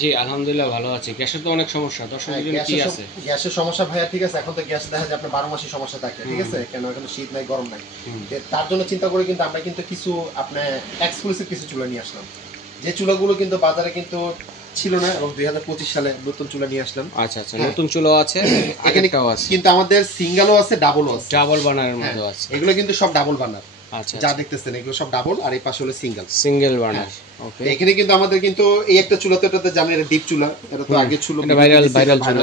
জি আলহামদুলিল্লাহ ভালো আছি। গ্যাসের তো অনেক সমস্যা, দর্শকদের জন্য কি আছে? গ্যাসের সমস্যা ভাইয়া, ঠিক আছে। এখন তো গ্যাস দেখা যায় আপনার 12 মাসই সমস্যা থাকে, ঠিক আছে। কেন এখন শীত নাই, গরম নাই, তার জন্য চিন্তা করে কিন্তু আমরা কিন্তু কিছু আপনার এক্সক্লুসিভ কিছু চুলা নিয়ে আসলাম, যে চুলাগুলো কিন্তু বাজারে কিন্তু ছিল না, এবং 2025 সালে নতুন চুলা নিয়ে আসলাম। আচ্ছা আচ্ছা, নতুন চুলা আছে, আগেরটাও আছে, কিন্তু আমাদের সিঙ্গেলও আছে, ডাবলও আছে, ডাবল বার্নারের মধ্যে আছে। এগুলো কিন্তু সব ডাবল বার্নার। আচ্ছা, যা দেখতেছেন এগুলো সব ডাবল, আর এই পাশে হলো সিঙ্গেল বার্নার। ওকে, এখানে কিন্তু আমাদের কিন্তু এই একটা চুলাতে, এটাতে জানেন এটা ডিপ চুলা, এটা তো আগে ছিল, এটা ভাইরাল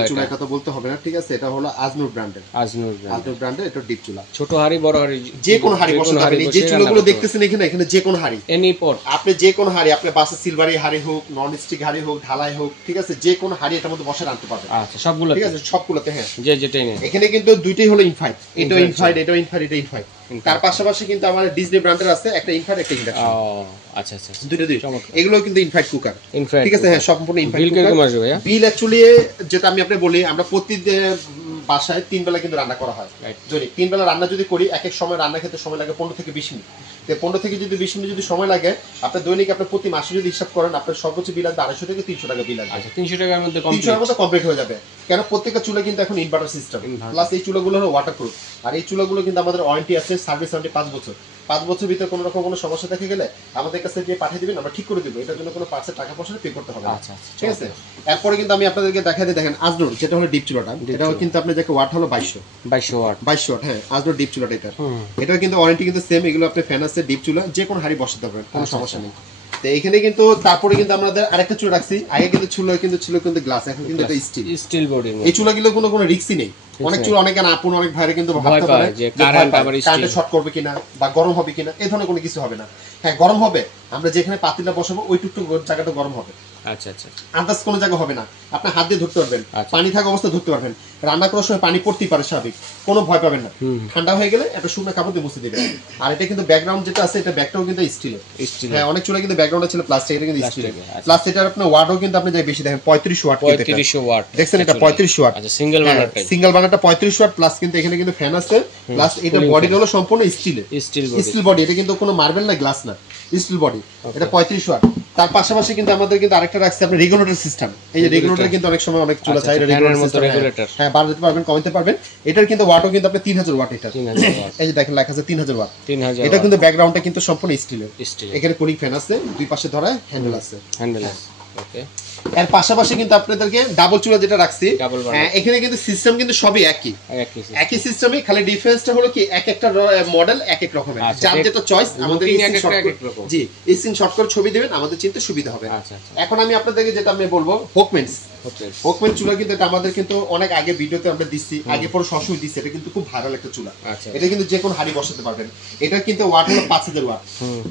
চুলা, এটা তো বলতে হবে না, ঠিক আছে। এটা হলো আজনুর ব্র্যান্ডের, এটা ডিপ চুলা। ছোট হাড়ি বড় হাড়ি যে কোন হাড়ি বসাতে পারেন। যে চুলাগুলো দেখতেছেন এখানে যে কোন হাড়ি, এনি পট, আপনি যে কোন হাড়ি, আপনি বাসা সিলভারি হাড়ি হোক, নন স্টিক হাড়ি হোক, ঢালাই হোক, ঠিক আছে, যে কোন হাড়ি এটার মধ্যে বসে রাখতে পারবেন। আচ্ছা, সবগুলো ঠিক আছে, সবগুলোতে। হ্যাঁ, যেটাই নেই। এখানে কিন্তু দুইটাই হলো ইনফাইট, এটাও ইনফাইট, এটাও ইনফাইট, এটা ইনফাইট। তার পাশাপাশি কিন্তু আমাদের ডিজনি ব্র্যান্ডের আছে, একটা ইনফাইট, একটা ইন্ডাকশন। আচ্ছা আচ্ছা, দুই এগুলো কিন্তু ইনফাইট কুকার, ঠিক আছে। হ্যাঁ, সম্পূর্ণ ইনফাইট কুকার। বিল অ্যাকচুয়ালি যেটা আমি আপনাকে বলি, আমরা প্রতিদিন বাসায় 3 বেলা কিন্তু রান্না করা হয়। যদি 3 বেলা রান্না যদি করি, এক এক সময় রান্না খেতে সময় লাগে 15 থেকে 20 মিনিট। 15 থেকে যদি 20 মিনিট যদি সময় লাগে, আপনার দৈনিক আপনার প্রতি মাসে যদি হিসাব করেন, আপনার সর্বোচ্চ বিল আসবে 250 থেকে 300 টাকা বিল আসবে। আচ্ছা, 300 টাকার মধ্যে 300 টাকার মধ্যে কমপ্লিট হয়ে যাবে। কেন, প্রত্যেকটা চুলা কিন্তু এখন ইনভার্টার সিস্টেম, প্লাস এই চুলাগুলো হলো ওয়াটারপ্রুফ। আর এই চুলাগুলো কিন্তু আমাদের ওয়ারেন্টি আছে, সার্ভিস ওয়ারেন্টি 5 বছর। 5 বছর ভিতরে কোনো রকম কোনো সমস্যা দেখা গেলে আমাদের কাছে যে পাঠিয়ে দিবেন, আমরা ঠিক করে দিব। এটার জন্য কোনো পার্সের টাকা পয়সা পে করতে হবে। আচ্ছা, ঠিক আছে। এরপরে কিন্তু আমি আপনাদেরকে দেখাই দিই, দেখেন আজনুর যেটা হলো ডিপ চুলাটা, এটাও কিন্তু আপনি দেখো ওয়াট হলো 2200 ওয়াট। হ্যাঁ, আজনুর ডিপ চুলাটা এটা কিন্তু ওয়ারেন্টি কিন্তু সেম। এগুলো আপনি ফ্যান আছে, ডিপ চুলা, যে কোনো হাড়ি বসাতে পারবেন, কোনো সমস্যা নেই। তো এখানে কিন্তু তারপরে কিন্তু আমাদের আরেকটা চুলা রাখছি। আগে কিন্তু ছিল কিন্তু গ্লাস, এখন কিন্তু এটা স্টিল বডি। এই চুলাগুলো কোনো রিস্কই নেই। অনেক চুলা, অনেক আপন, অনেক ভাইরা কিন্তু ভাবতে পারে যে কারেন্ট শর্ট করবে কিনা বা গরম হবে কিনা, এই ধরনের কোনো কিছু হবে না। হ্যাঁ, গরম হবে, আমরা যেখানে পাতিলটা বসাবো ওইটুকু জায়গাটা গরম হবে। আচ্ছা আচ্ছা, আন্দাজ কোনো জায়গা হবে না, আপনি হাত দিয়ে ধরতে পারবেন, পানি থাকা অবস্থা ধরতে পারবেন। রান্না করার সময় পানি পড়তেই পারে, স্বাভাবিক, কোনো ভয় পাবেন না। ঠান্ডা হয়ে গেলে একটা শুকনো কাপড় দিয়ে মুছে দিবেন। আর এটা কিন্তু ব্যাকগ্রাউন্ড যেটা আছে, এটা ব্যাকটাও কিন্তু স্টিলের। হ্যাঁ, অনেক চুলা কিন্তু ব্যাকগ্রাউন্ডে ছিল প্লাস্টিক, এটা কিন্তু স্টিলের। প্লাস এটার আপনার ওয়াটও কিন্তু আপনি যাই বেশি দেখেন, 35 ওয়াট। দেখছেন, এটা 35 ওয়াট। আচ্ছা, সিঙ্গেল বার্নারটা 35 ওয়াট, প্লাস কিন্তু এখানে কিন্তু ফ্যান আছে, প্লাস এটা বডিটা হলো সম্পূর্ণ স্টিলের, স্টিল বডি। এটা কিন্তু কোনো মার্বেল না, গ্লাস না, স্টিল বডি। এটা 35 ওয়াট। তার পাশাপাশি কিন্তু আমাদের কিন্তু আরেকটা রাখছে আপনি রেগুলেটর সিস্টেম। এই যে রেগুলেটর কিন্তু অনেক সময় অনেক চুলা চাই রেগুলেটর। হ্যাঁ, বাড়াতে পারবেন, কমাতে পারবেন। এটার কিন্তু ওয়াটও কিন্তু আপনি 3000 ওয়াট। এটা এই যে দেখেন লেখা আছে 3000 ওয়াট। এটা কিন্তু ব্যাকগ্রাউন্ডটা কিন্তু সম্পূর্ণ স্টিলের। এখানে কুলিং ফ্যান আছে, দুই পাশে ধরা হ্যান্ডেল আছে। ওকে, এর পাশাপাশি কিন্তু আপনাদেরকে ডাবল চুলা যেটা রাখছি, এখানে কিন্তু সিস্টেম কিন্তু সবই একই সিস্টেমই, খালি ডিফারেন্সটা হলো কি এক একটা মডেল এক এক রকমের, যার যেটা চয়েস। আমাদের জি স্ক্রিন শট করে ছবি দিবেন, আমাদের চিন্তা সুবিধা হবে। এখন আমি আপনাদেরকে যেটা আমি বলবো, হোকমেন চুলা কিন্তু এটা আমাদের কিন্তু অনেক আগে ভিডিওতে আমরা দিচ্ছি, আগে পরে সবসময় দিচ্ছি। এটা কিন্তু খুব ভাইরাল একটা চুলা। এটা কিন্তু যে কোনো হাড়ি বসাতে পারবেন। এটা কিন্তু ওয়াট হলো 5000 ওয়াট।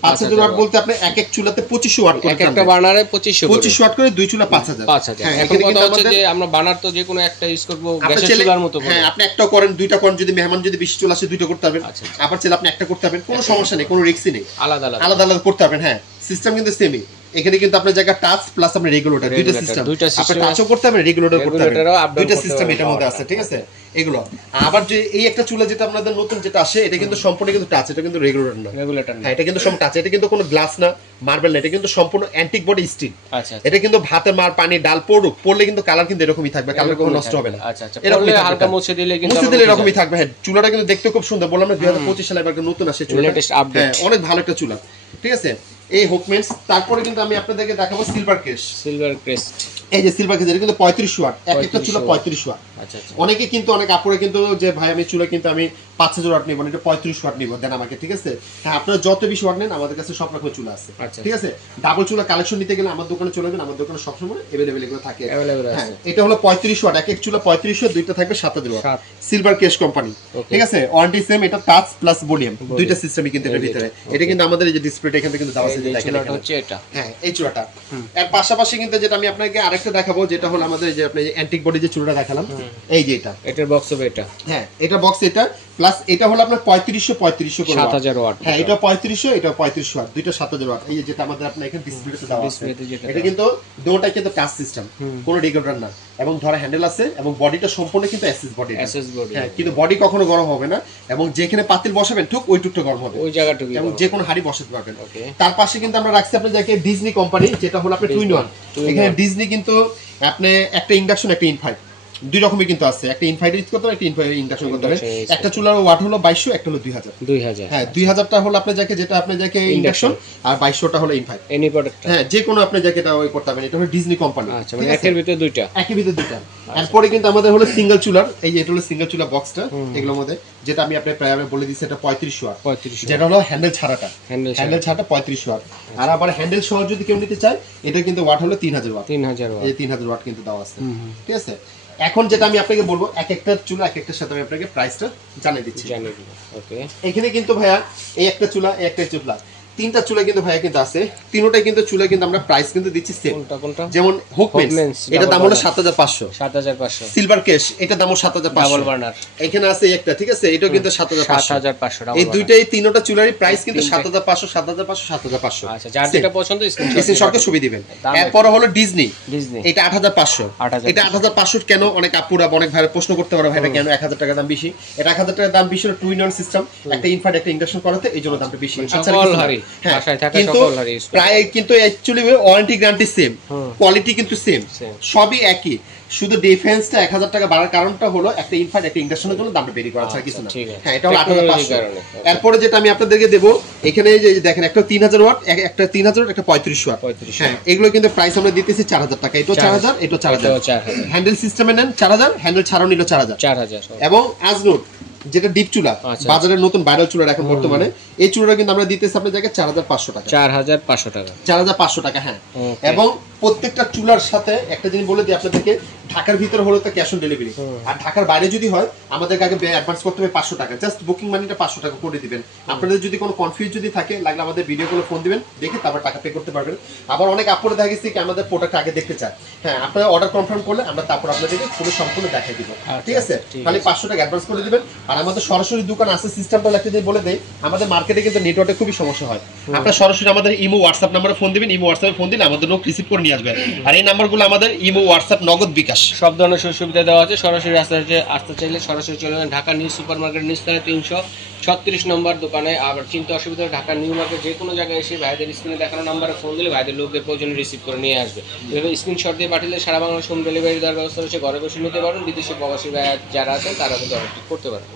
5000 ওয়াট বলতে আপনি এক এক চুলাতে 2500 ওয়াট করে, একটা বার্নারে 2500 ওয়াট করে, দুই চুলা 5000। হ্যাঁ, এখন কথা হচ্ছে যে আমরা বার্নার তো যে কোনো একটা ইউজ করব, গ্যাসের চুলার মতো। হ্যাঁ, আপনি একটা করেন, দুইটা করেন, যদি মেহমান যদি বেশি চুলা আসে দুইটা করতে পারবেন। আবার চাইলে আপনি একটা করতে পারবেন, কোনো সমস্যা নেই, কোনো রিস্কই নেই। আলাদা আলাদা করতে পারবেন। হ্যাঁ, সিস্টেম কিন্তু সেমই। এখানে কিন্তু আপনার জায়গা টাচ প্লাস আপনি রেগুলেটর, দুইটা সিস্টেম। আপনি টাচও করতে পারবেন, রেগুলেটর করতে পারবেন, দুইটা সিস্টেম এটার মধ্যে আছে। ঠিক আছে, এগুলো। আবার যে এই একটা চুলা যেটা আপনাদের নতুন যেটা আসে, এটা কিন্তু সম্পূর্ণ কিন্তু টাচ, এটা কিন্তু রেগুলেটর না। হ্যাঁ, এটা কিন্তু সম্পূর্ণ টাচ, এটা কিন্তু কোনো গ্লাস না, মার্বেল না, এটা কিন্তু সম্পূর্ণ অ্যান্টিক বডি স্টিল। এটা কিন্তু ভাতের মার পানি ডাল পড়লে কিন্তু কালার কিন্তু এরকমই থাকবে, কালার কোনো নষ্ট হবে না। এরকমই হালকা মুছে দিলে এরকমই থাকবে। হ্যাঁ, চুলাটা কিন্তু দেখতে খুব সুন্দর। বললাম না 2025 সালে এবার নতুন আসে চুলাটা। হ্যাঁ, অনেক ভালো একটা চুলা। ঠিক আছে, এই হোকমেন্স। তারপরে কিন্তু আমি আপনাদেরকে দেখাবো সিলভার ক্রেস্ট। এই যে সিলভার ক্রেস্ট, এটা কিন্তু 35 ওয়াট, এক একটা চুলা 35 ওয়াট। অনেকে কিন্তু অনেক আপুরে কিন্তু যে ভাই আমি চুলা কিন্তু আমি 5000 ওয়াট নিব না, এটা 35 ওয়াট নিব, দেন আমাকে। ঠিক আছে, হ্যাঁ, আপনারা যত বেশি ওয়াট নেন, আমাদের কাছে সব রকমের চুলা আছে। ঠিক আছে, ডাবল চুলা কালেকশন নিতে গেলে আমার দোকানে চলে যাবেন, আমার দোকানে সবসময় अवेलेबल এগুলো থাকে। হ্যাঁ, এটা হলো 35 ওয়াট, এক এক চুলা 35 ওয়াট, দুইটা থাকবে 7000 ওয়াট। Silver crest company. ঠিক আছে, ওয়ারেন্টি সেম। এটা টাচ প্লাস ভলিউম, দুইটা সিস্টেমই কিন্তু এর ভিতরে। এটা কিন্তু আমাদের এই যে ডিসপ্লেটা এখানে কিন্তু দেওয়া আছে, দেখেন এটা হচ্ছে এটা। হ্যাঁ, এই চুলাটা। এর পাশাপাশি কিন্তু যেটা আমি আপনাকে আরেকটা দেখাবো, যেটা হলো আমাদের যে আপনি অ্যান্টিক বডি যে চুলাটা দেখালাম, এই যে এটা, এটার বক্স হবে এটা, হ্যাঁ এটা বক্স এটা, প্লাস এটা হলো আপনার 3500 করে 7000 ওয়াট, হ্যাঁ এটা 3500 এটা 3500 ওয়াট, দুইটা 7000 ওয়াট। এই যে যেটা আমাদের আপনার এখানে ডিসপ্লেতে দেওয়া আছে, এটা কিন্তু দুটোটাই কিন্তু টাচ সিস্টেম, কোনো রেগুলেটর না, এবং ধরা হ্যান্ডেল আছে, এবং বডিটা সম্পূর্ণ কিন্তু এসএস বডি, হ্যাঁ কিন্তু বডি কখনো গরম হবে না, এবং যেখানে পাতিল বসাবেন ঠিক ওই টুকটা গরম হবে, ওই জায়গাটুকু, এবং যে কোনো হাড়ি বসাতে পারবেন। তার পাশে কিন্তু আমরা রাখছি আপনার যাকে ডিজনি কোম্পানি, যেটা হলো আপনার 2-in-1। এখানে ডিজনি কিন্তু আপনি একটা ইন্ডাকশন একটা ইনফাইট দুই রকমই কিন্তু আছে, একটা ইনফাইট ইউজ করতে হবে, একটা ইন্ডাকশন করতে হবে। একটা চুলার ওয়াট হলো 2200, একটা হলো 2000। হ্যাঁ 2000টা হলো আপনার যাকে, যেটা আপনি যাকে ইন্ডাকশন, আর 2200টা হলো ইনফাইট, এনি প্রোডাক্ট, হ্যাঁ যে কোনো আপনি যাকে এটা ওই করতে পারবেন। এটা হলো ডিজনি কোম্পানি। আচ্ছা মানে একের ভিতরে দুইটা, একের ভিতরে দুইটা। এরপরে কিন্তু আমাদের হলো সিঙ্গেল চুলার, এই যে এটা হলো সিঙ্গেল চুলা বক্সটা, এগুলোর মধ্যে যেটা আমি আপনাকে প্রায় বলে দিচ্ছি, এটা 3500 ওয়াট, যেটা হলো হ্যান্ডেল ছাড়াটা, হ্যান্ডেল ছাড়াটা 3500 ওয়াট। আর আবার হ্যান্ডেল সহ যদি কেউ নিতে চায়, এটা কিন্তু ওয়াট হলো 3000 ওয়াট, 3000 ওয়াট, এই 3000 ওয়াট কিন্তু দেওয়া আছে, ঠিক আছে। এখন যেটা আমি আপনাকে বলবো, এক একটা চুলা এক একটার সাথে আমি আপনাকে প্রাইসটা জানিয়ে দিচ্ছি। ওকে, এখানে কিন্তু ভাইয়া এই একটা চুলা, এই একটা চুলা, তিনটা চুলা কিন্তু ভাইয়া কিন্তু আছে, তিনটাই কিন্তু চুলা কিন্তু আমরা প্রাইস কিন্তু দিচ্ছি সেম। কোনটা? যেমন হুকমেন্স, এটা দাম হলো 7500, সিলভার কেশ এটা দাম হলো 7500, ডাবল বার্নার এখানে আছে একটা, ঠিক আছে, এটাও কিন্তু 7500। এই দুইটাই তিনটা চুলারই প্রাইস কিন্তু 7500। আচ্ছা যার যেটা পছন্দ স্ক্রিনশটে ছবি দিবেন। এরপর হলো ডিজনি, এটা 8500, এটা 8500 কেন? অনেক আপুরা অনেক ভাই প্রশ্ন করতে পারে, ভাই এটা কেন 1000 টাকা দাম বেশি? এটা 1000 টাকা দাম বেশি, 2-in-1 সিস্টেম, একটা ইনফাইট একটা ইন্ডাকশন করাতে, এইজন্য দামটা বেশি। আচ্ছা কিন্তু প্রায় কিন্তু actually warranty guarantee same, quality কিন্তু সেম, সবই একই, শুধু ডিফারেন্সটা 1000 টাকা বাড়ার কারণটা হলো একটা ইনফাইট একটা ইন্ডাকশনের জন্য দামটা বেরি করা ছাড়া কিছু না। হ্যাঁ এটা হলো 8500। এরপরে যেটা আমি আপনাদেরকে দেব, এখানে এই যে দেখেন একটা 3000 ওয়াট, একটা 3000 ওয়াট, একটা 3500 ওয়াট, হ্যাঁ এগুলো কিন্তু প্রাইস আমরা দিতেছি 4000 টাকা, এটা 4000, এটা 4000। হ্যান্ডেল সিস্টেমে নেন 4000, হ্যান্ডেল ছাড়াও নিল 4000। এবং আজনুর যেটা ডিপ চুলা, বাজারের নতুন ভাইরাল চুলা এখন বর্তমানে, এই চুলাটা কিন্তু আমরা দিতেছি আপনার জায়গায় 4500 টাকা, 4500 টাকা, হ্যাঁ। এবং প্রত্যেকটা চুলার সাথে একটা জিনিস বলে দিই আপনাদেরকে, ঢাকার ভিতরে হলো তো ক্যাশ অন ডেলিভারি, আর ঢাকার বাইরে যদি হয় আমাদেরকে আগে অ্যাডভান্স করতে হবে 500 টাকা, জাস্ট বুকিং মানিটা 500 টাকা করে দিবেন। আপনাদের যদি কোনো কনফিউজ যদি থাকে, লাগলে আমাদের ভিডিও কলে ফোন দিবেন, দেখে তারপর টাকা পে করতে পারবেন। আবার অনেক আপুরে দেখা গেছে কি আমাদের প্রোডাক্ট আগে দেখতে চায়, হ্যাঁ আপনারা অর্ডার কনফার্ম করলে আমরা তারপর আপনাদেরকে পুরো সম্পূর্ণ দেখাই দিব, ঠিক আছে। খালি 500 টাকা অ্যাডভান্স করে দিবেন। আর আমাদের সরাসরি দোকান আছে, সিস্টেমটা লাগতে দিয়ে বলে দেই, আমাদের মার্কেটে কিন্তু নেটওয়ার্কে খুবই সমস্যা হয়। আপনারা সরাসরি আমাদের ইমো হোয়াটসঅ্যাপ নাম্বারে ফোন দিবেন, ইমো হোয়াটসঅ্যাপে ফোন দিলে আমাদের লোক রিসিভ করে নিয়ে আসবে। আর এই নাম্বারগুলো আমাদের ইমো হোয়াটসঅ্যাপ নগদ বিকাশ সব ধরনের সুবিধা দেওয়া আছে। সরাসরি আসতে চাইলে সরাসরি চলে যাবেন ঢাকা নিউ সুপার মার্কেট নিচতলায় 336 নম্বর দোকানে। আবার চিন্তা অসুবিধা ঢাকা নিউ মার্কেট যে কোনো জায়গায় এসে ভাইদের স্ক্রিনে দেখানো নাম্বারে ফোন দিলে ভাইদের লোকদের প্রয়োজনে রিসিভ করে নিয়ে আসবে। এভাবে স্ক্রিনশট দিয়ে পাঠালে সারা বাংলাদেশ হোম ডেলিভারি দেওয়ার ব্যবস্থা রয়েছে, ঘরে বসে নিতে পারেন। বিদেশি প্রবাসী ভাই যারা আছেন তারা কিন্তু অর্ডার করতে পারেন।